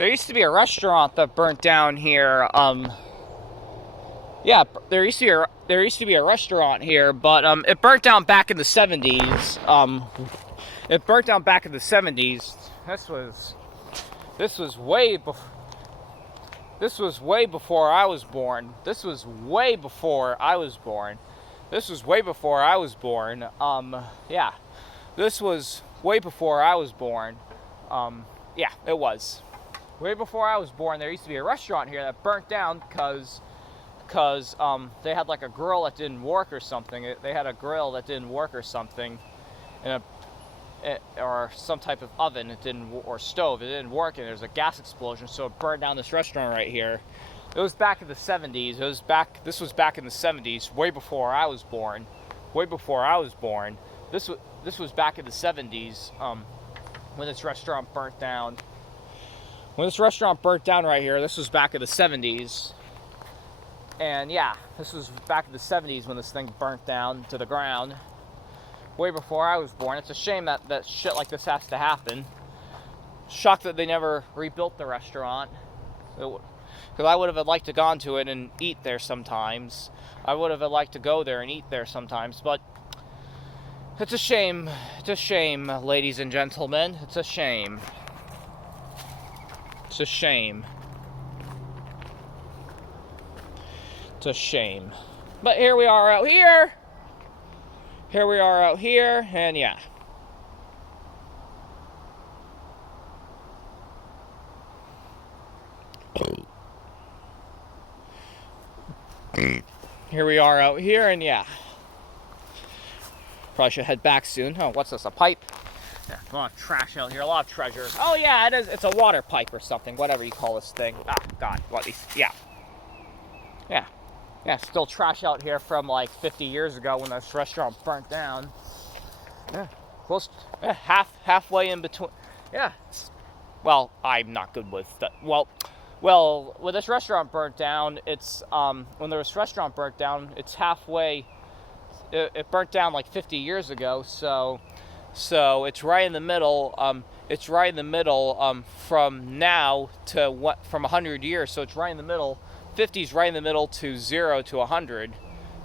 There used to be a restaurant that burnt down here. Yeah, there used to be a restaurant here, but it burnt down back in the 70s. It burnt down back in the 70s. This was way before. This was way before I was born. This was way before I was born. This was way before I was born. Yeah, this was way before I was born. Yeah, it was. Way before I was born, there used to be a restaurant here that burnt down because they had like a grill that didn't work or something. They had a grill that didn't work or something, or some type of oven or stove. It didn't work, and there's a gas explosion, so it burned down this restaurant right here. It was back in the 70s. This was back in the 70s, way before I was born. Way before I was born. This was back in the 70s when this restaurant burnt down. When this restaurant burnt down right here, this was back in the 70s. And yeah, this was back in the 70s when this thing burnt down to the ground. Way before I was born. It's a shame that shit like this has to happen. Shocked that they never rebuilt the restaurant. Because I would have liked to gone to it and eat there sometimes. I would have liked to go there and eat there sometimes. But it's a shame. It's a shame, ladies and gentlemen. It's a shame. It's a shame. It's a shame. But here we are out here. Here we are out here, and yeah. Here we are out here, and yeah. Probably should head back soon. Oh, what's this, a pipe? Yeah, a lot of trash out here, a lot of treasure. Oh yeah, it is. It's a water pipe or something, whatever you call this thing. Ah, God, what these? Yeah. Yeah. Yeah, still trash out here from like 50 years ago when this restaurant burnt down. Yeah, close, halfway in between. Yeah. Well, I'm not good with that. Well, when this restaurant burnt down, it's when this restaurant burnt down, it's halfway. It burnt down like 50 years ago, so it's right in the middle. It's right in the middle from now to from 100 years. So it's right in the middle. 50's right in the middle to 0 to 100.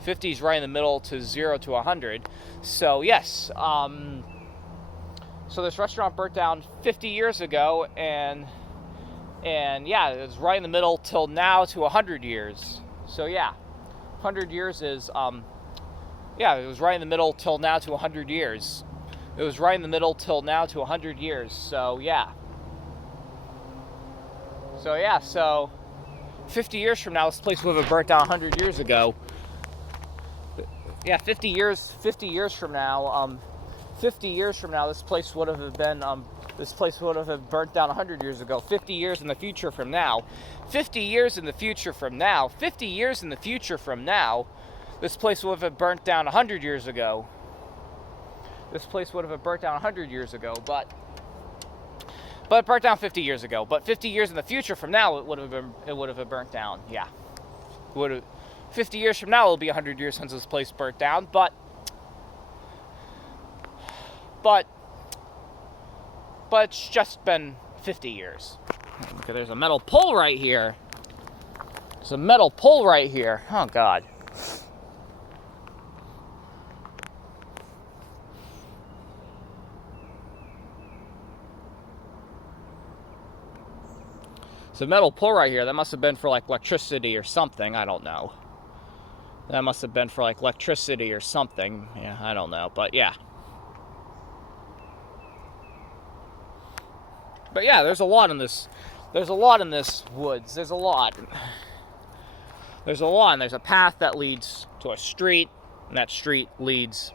50's right in the middle to 0 to 100. So yes, so this restaurant burnt down 50 years ago, and yeah, it was right in the middle till now to 100 years. So yeah, 100 years is yeah, it was right in the middle till now to 100 years. It was right in the middle till now to 100 years. So yeah. So 50 years from now, this place would have burnt down 100 years ago. Yeah, 50 years from now, 50 years from now, this place would have been, this place would have burnt down 100 years ago. 50 years in the future from now, 50 years in the future from now, 50 years in the future from now, this place would have burnt down 100 years ago. This place would have burnt down 100 years ago, but it burnt down 50 years ago. But 50 years in the future from now, it would have burnt down. Yeah, 50 years from now, it'll be 100 years since this place burnt down. But it's just been 50 years. Okay, there's a metal pole right here. There's a metal pole right here. Oh God. It's a metal pole right here. That must have been for like electricity or something. I don't know. That must have been for like electricity or something. Yeah, I don't know. But yeah. But yeah, there's a lot in this. There's a lot in this woods. There's a lot. There's a lot, and there's a path that leads to a street, and that street leads.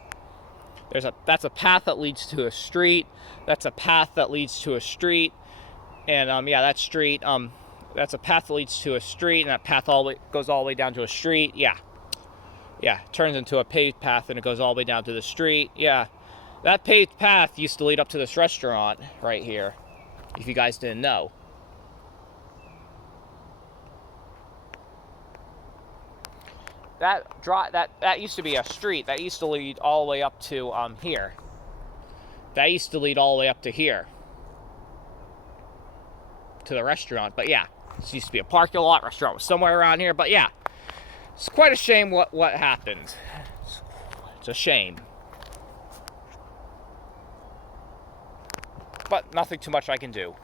That's a path that leads to a street. That's a path that leads to a street. And yeah, that street, that's a path that leads to a street, and that path goes all the way down to a street. Yeah, it turns into a paved path, and it goes all the way down to the street. Yeah, that paved path used to lead up to this restaurant right here, if you guys didn't know. That used to be a street. That used to lead all the way up to here. That used to lead all the way up to here. to the restaurant. But yeah, this used to be a parking lot. Restaurant was somewhere around here. But yeah, it's quite a shame what happened. It's a shame. But nothing too much I can do.